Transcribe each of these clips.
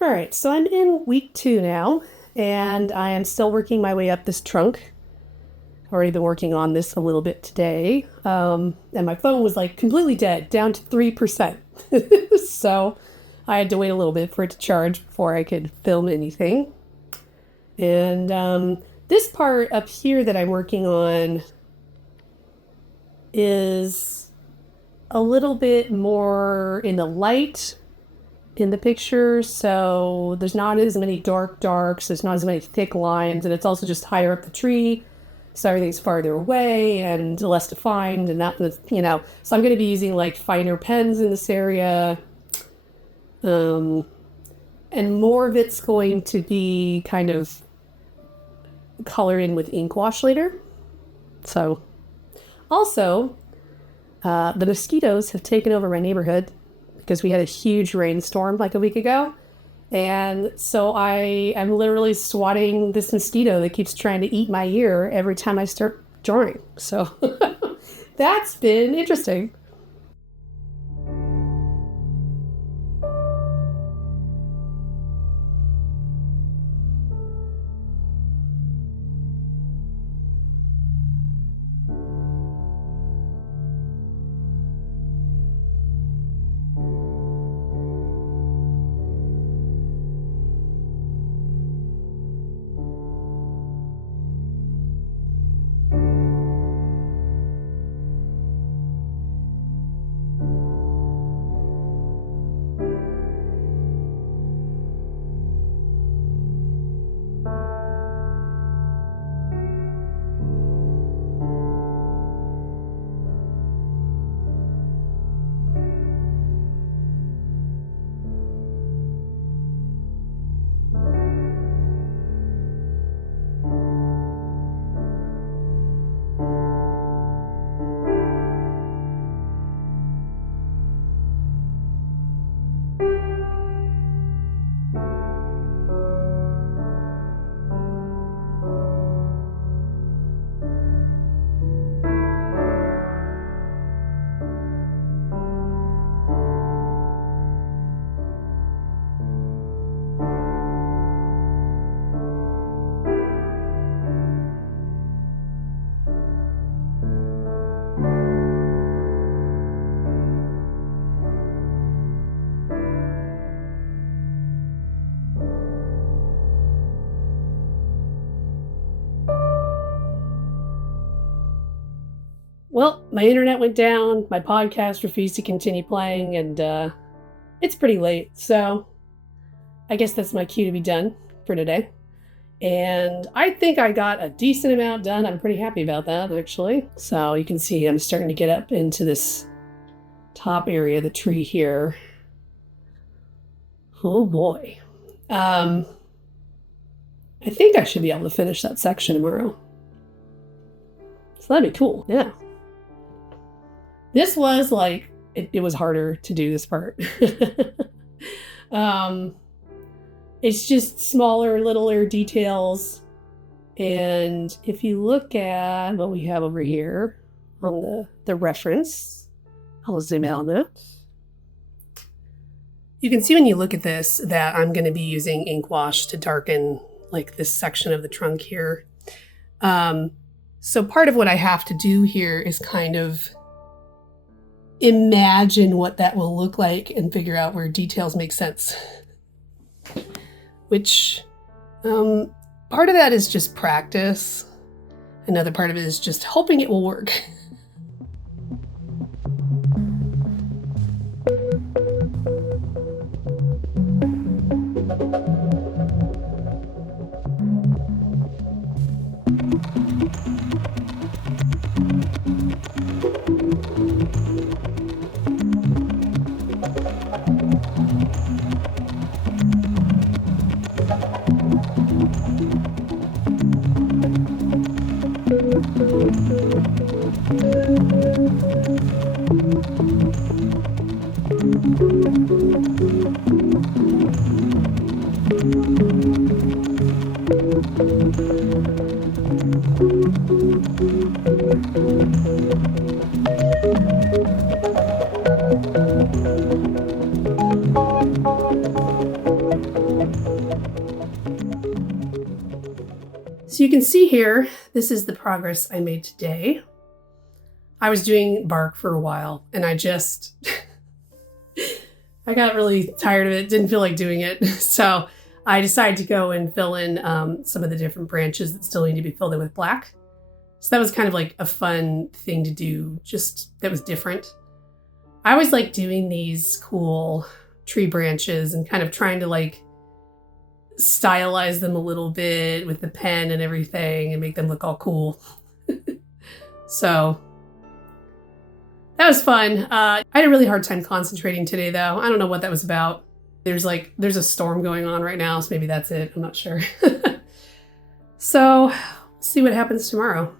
All right, so I'm in week 2 now, and I am still working my way up this trunk. Already been working on this a little bit today, and my phone was like completely dead, down to 3%. So I had to wait a little bit for it to charge before I could film anything. And this part up here that I'm working on is a little bit more in the light in the picture, so there's not as many darks, there's not as many thick lines, and it's also just higher up the tree, so everything's farther away and less defined, and that was, so I'm going to be using like finer pens in this area, and more of it's going to be kind of colored in with ink wash later. So also, the mosquitoes have taken over my neighborhood because we had a huge rainstorm like a week ago. And so I am literally swatting this mosquito that keeps trying to eat my ear every time I start drawing. So that's been interesting. Well, my internet went down, my podcast refused to continue playing, and it's pretty late, so I guess that's my cue to be done for today. And I think I got a decent amount done. I'm pretty happy about that, actually. So you can see I'm starting to get up into this top area of the tree here. Oh boy. I think I should be able to finish that section tomorrow. So that'd be cool, yeah. This was like, it was harder to do this part. It's just smaller, littler details. And if you look at what we have over here on the reference, I'll zoom out on that. You can see when you look at this that I'm going to be using ink wash to darken like this section of the trunk here. So part of what I have to do here is kind of imagine what that will look like and figure out where details make sense. Which, part of that is just practice. Another part of it is just hoping it will work. So you can see here, this is the progress I made today. I was doing bark for a while and I just, I got really tired of it, didn't feel like doing it. So I decided to go and fill in some of the different branches that still need to be filled in with black. So that was kind of like a fun thing to do, just that was different. I always like doing these cool tree branches and kind of trying to like stylize them a little bit with the pen and everything and make them look all cool. So that was fun. I had a really hard time concentrating today though. I don't know what that was about. There's a storm going on right now, so maybe that's it. I'm not sure. So see what happens tomorrow.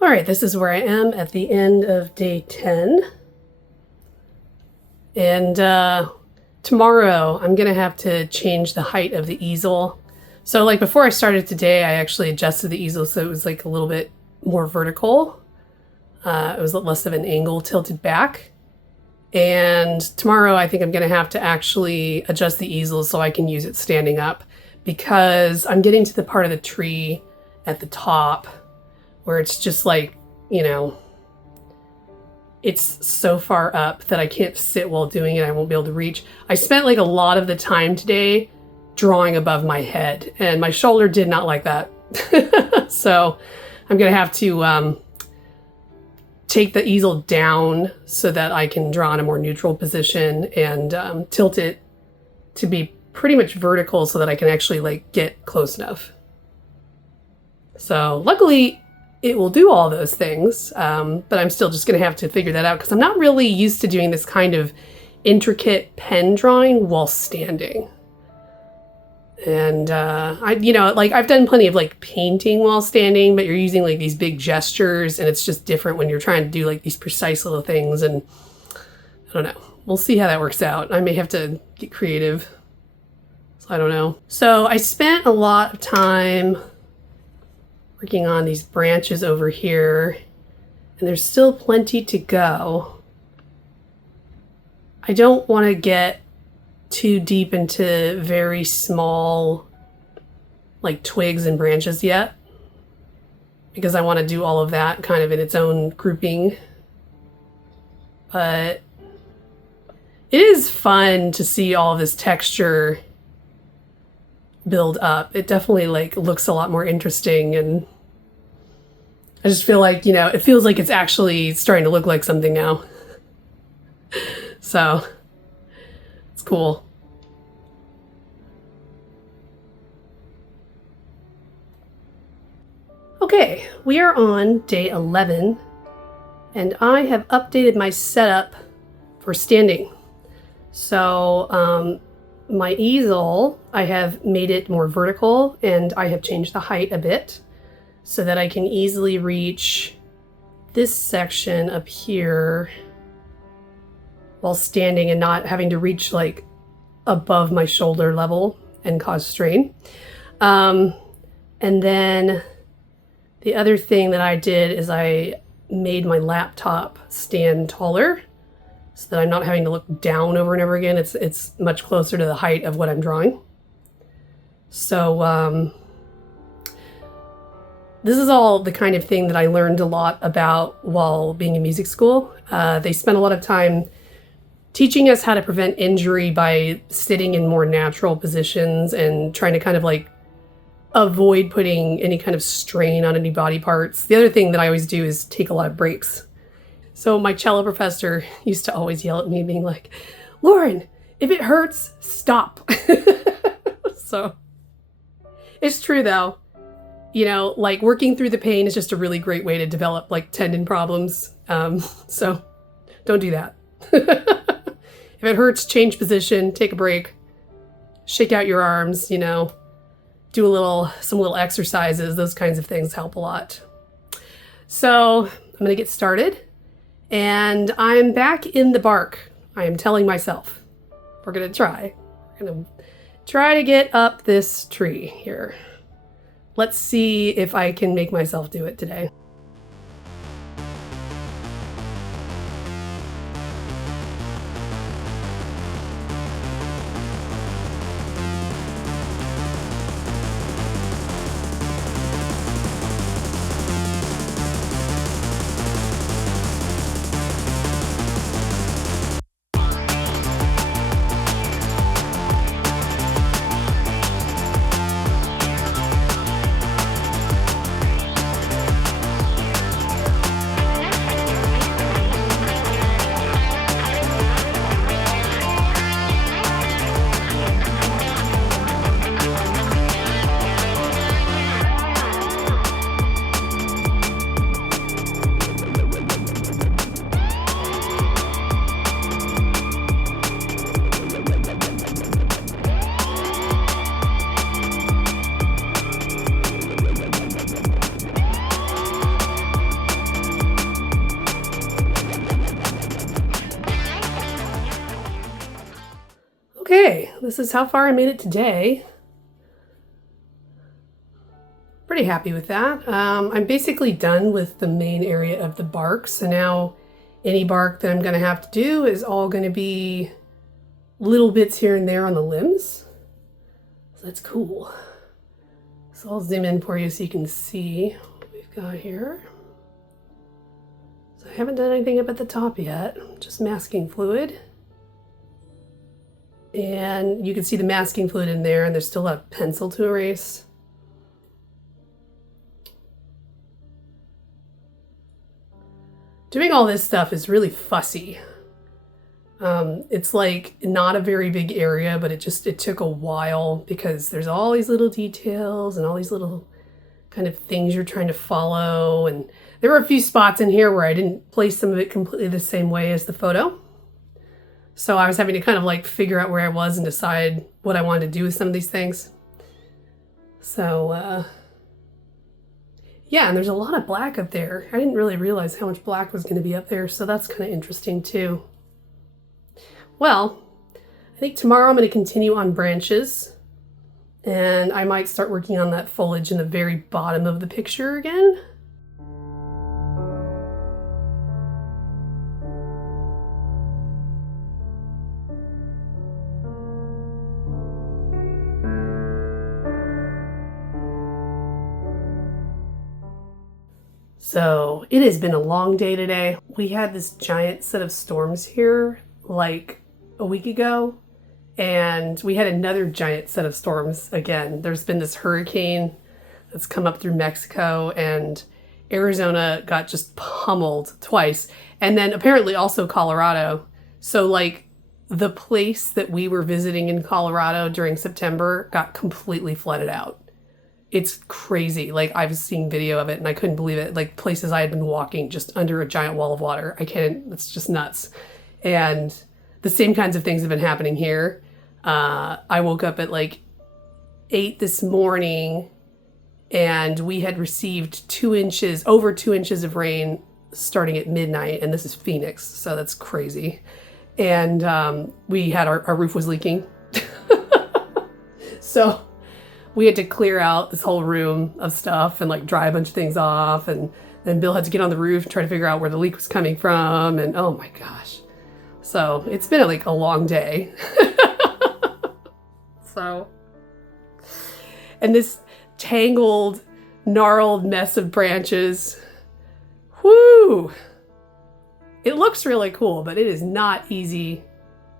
All right, this is where I am at the end of day 10. And tomorrow I'm gonna have to change the height of the easel. So like before I started today, I actually adjusted the easel so it was like a little bit more vertical. It was less of an angle tilted back. And tomorrow I think I'm gonna have to actually adjust the easel so I can use it standing up, because I'm getting to the part of the tree at the top where it's just like, you know, it's so far up that I can't sit while doing it. I won't be able to reach. I spent like a lot of the time today drawing above my head and my shoulder did not like that. So I'm gonna have to take the easel down so that I can draw in a more neutral position and tilt it to be pretty much vertical so that I can actually like get close enough. So luckily it will do all those things, but I'm still just gonna have to figure that out because I'm not really used to doing this kind of intricate pen drawing while standing. And I've done plenty of like painting while standing, but you're using like these big gestures and it's just different when you're trying to do like these precise little things. And I don't know, we'll see how that works out. I may have to get creative. So I don't know. So I spent a lot of time working on these branches over here, and there's still plenty to go. I don't want to get too deep into very small like twigs and branches yet, because I want to do all of that kind of in its own grouping. But it is fun to see all of this texture build up. It definitely like looks a lot more interesting, and I just feel like, you know, it feels like it's actually starting to look like something now. So it's cool. Okay, we are on day 11 and I have updated my setup for standing. So my easel, I have made it more vertical and I have changed the height a bit so that I can easily reach this section up here while standing and not having to reach like above my shoulder level and cause strain. And then the other thing that I did is I made my laptop stand taller so that I'm not having to look down over and over again. It's much closer to the height of what I'm drawing. So this is all the kind of thing that I learned a lot about while being in music school. They spent a lot of time teaching us how to prevent injury by sitting in more natural positions and trying to kind of like avoid putting any kind of strain on any body parts. The other thing that I always do is take a lot of breaks. So my cello professor used to always yell at me being like, "Lauren, if it hurts, stop." So it's true though. You know, like working through the pain is just a really great way to develop like tendon problems. So don't do that. If it hurts, change position, take a break, shake out your arms, you know, do some little exercises. Those kinds of things help a lot. So I'm going to get started, and I'm back in the bark. I am telling myself we're going to try to get up this tree here. Let's see if I can make myself do it today. Okay, this is how far I made it today. Pretty happy with that. I'm basically done with the main area of the bark, so now any bark that I'm going to have to do is all going to be little bits here and there on the limbs. So that's cool. So I'll zoom in for you so you can see what we've got here. So I haven't done anything up at the top yet, just masking fluid. And you can see the masking fluid in there, and there's still a pencil to erase. Doing all this stuff is really fussy. It's like not a very big area, but it took a while because there's all these little details and all these little kind of things you're trying to follow. And there were a few spots in here where I didn't place some of it completely the same way as the photo. So I was having to kind of like figure out where I was and decide what I wanted to do with some of these things. So, yeah, and there's a lot of black up there. I didn't really realize how much black was going to be up there, so that's kind of interesting too. Well, I think tomorrow I'm going to continue on branches, and I might start working on that foliage in the very bottom of the picture again. So it has been a long day today. We had this giant set of storms here like a week ago, and we had another giant set of storms again. There's been this hurricane that's come up through Mexico, and Arizona got just pummeled twice, and then apparently also Colorado. So like the place that we were visiting in Colorado during September got completely flooded out. It's crazy. Like, I've seen video of it and I couldn't believe it. Like, places I had been walking just under a giant wall of water. It's just nuts. And the same kinds of things have been happening here. I woke up at like 8 this morning and we had received over 2 inches of rain starting at midnight. And this is Phoenix, so that's crazy. and we had our roof was leaking. So we had to clear out this whole room of stuff and like dry a bunch of things off, and then Bill had to get on the roof and try to figure out where the leak was coming from, and oh my gosh. So it's been like a long day. So, and this tangled, gnarled mess of branches, whoo! It looks really cool, but it is not easy.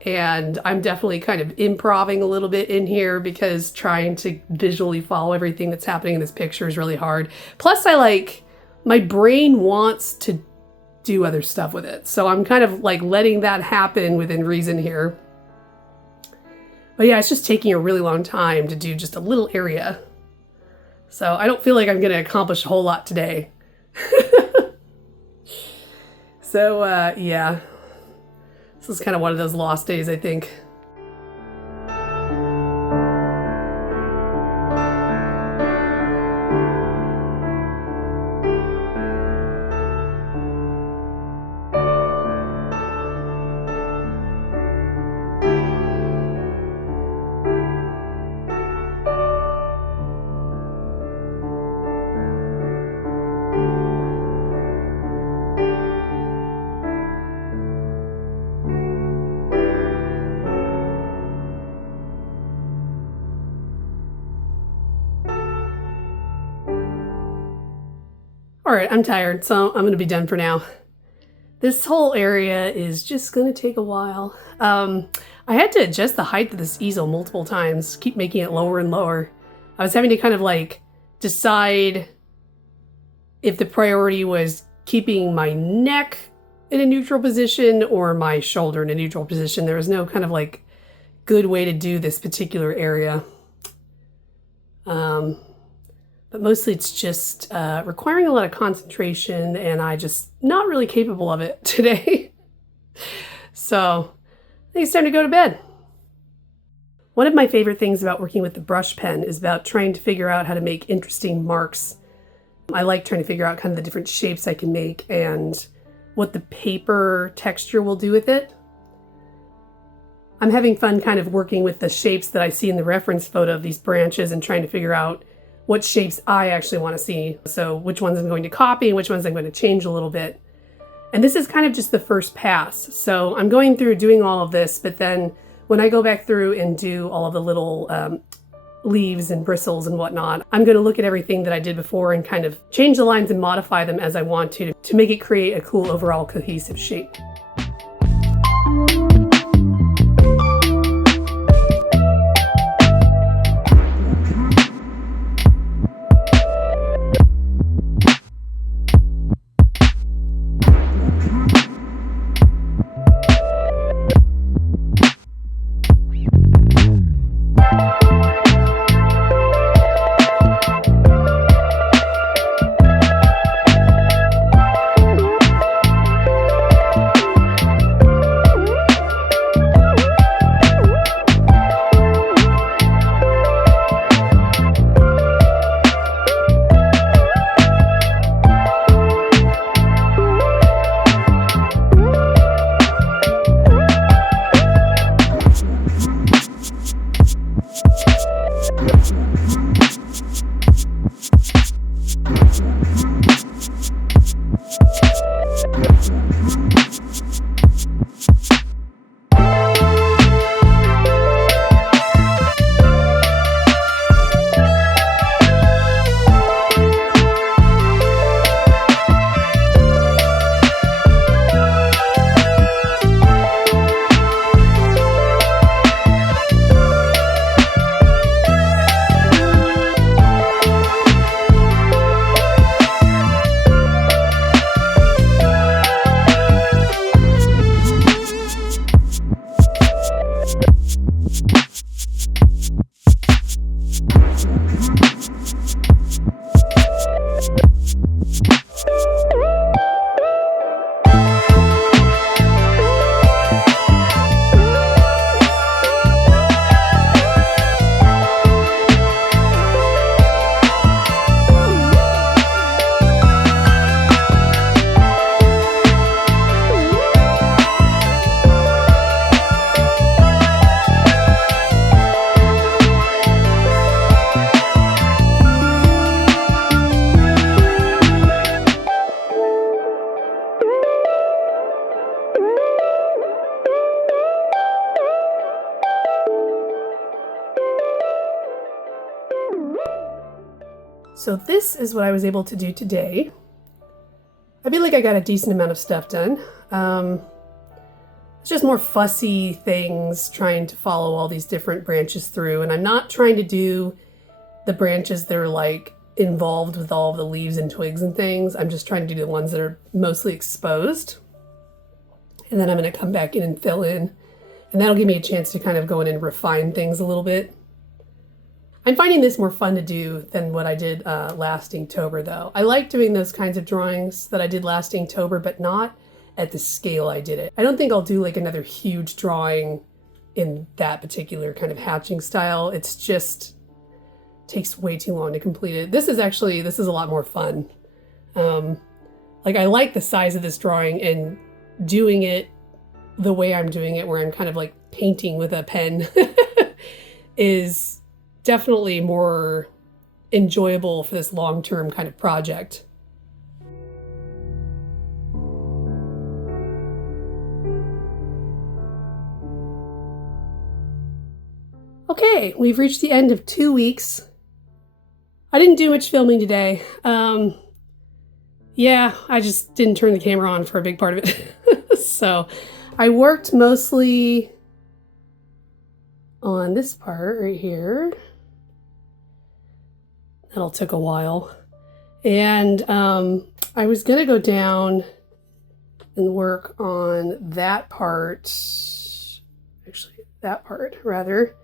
And I'm definitely kind of improvising a little bit in here because trying to visually follow everything that's happening in this picture is really hard. Plus my brain wants to do other stuff with it. So I'm kind of like letting that happen within reason here. But yeah, it's just taking a really long time to do just a little area. So I don't feel like I'm going to accomplish a whole lot today. So yeah. This is kind of one of those lost days, I think. All right, I'm tired, so I'm gonna be done for now. This whole area is just gonna take a while. I had to adjust the height of this easel multiple times, keep making it lower and lower. I was having to kind of like decide if the priority was keeping my neck in a neutral position or my shoulder in a neutral position. There was no kind of like good way to do this particular area. But mostly it's just requiring a lot of concentration, and I just not really capable of it today. So I think it's time to go to bed. One of my favorite things about working with the brush pen is about trying to figure out how to make interesting marks. I like trying to figure out kind of the different shapes I can make and what the paper texture will do with it. I'm having fun kind of working with the shapes that I see in the reference photo of these branches and trying to figure out what shapes I actually want to see. So which ones I'm going to copy and which ones I'm going to change a little bit. And this is kind of just the first pass. So I'm going through doing all of this, but then when I go back through and do all of the little leaves and bristles and whatnot, I'm going to look at everything that I did before and kind of change the lines and modify them as I want to make it create a cool overall cohesive shape. So this is what I was able to do today. I feel like I got a decent amount of stuff done. It's just more fussy things, trying to follow all these different branches through, and I'm not trying to do the branches that are like involved with all of the leaves and twigs and things. I'm just trying to do the ones that are mostly exposed. And then I'm going to come back in and fill in, and that'll give me a chance to kind of go in and refine things a little bit. I'm finding this more fun to do than what I did last Inktober, though. I like doing those kinds of drawings that I did last Inktober, but not at the scale I did it. I don't think I'll do like another huge drawing in that particular kind of hatching style. It's just takes way too long to complete it. This is a lot more fun. Like I like the size of this drawing, and doing it the way I'm doing it, where I'm kind of like painting with a pen, is definitely more enjoyable for this long-term kind of project. Okay, we've reached the end of 2 weeks. I didn't do much filming today. Yeah, I just didn't turn the camera on for a big part of it. So I worked mostly on this part right here. That'll took a while. And I was gonna go down and work on that part, actually that part rather.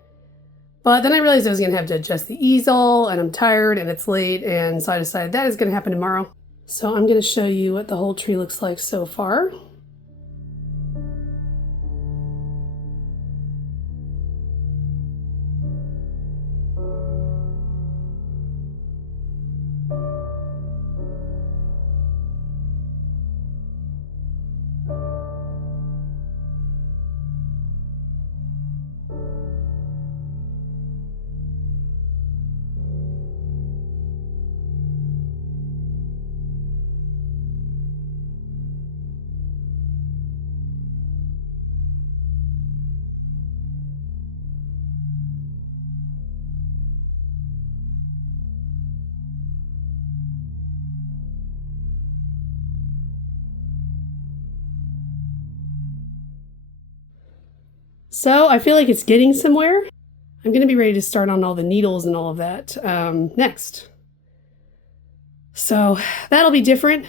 But then I realized I was gonna have to adjust the easel, and I'm tired and it's late, and so I decided that is gonna happen tomorrow. So I'm gonna show you what the whole tree looks like so far. So I feel like it's getting somewhere. I'm going to be ready to start on all the needles and all of that next. So that'll be different.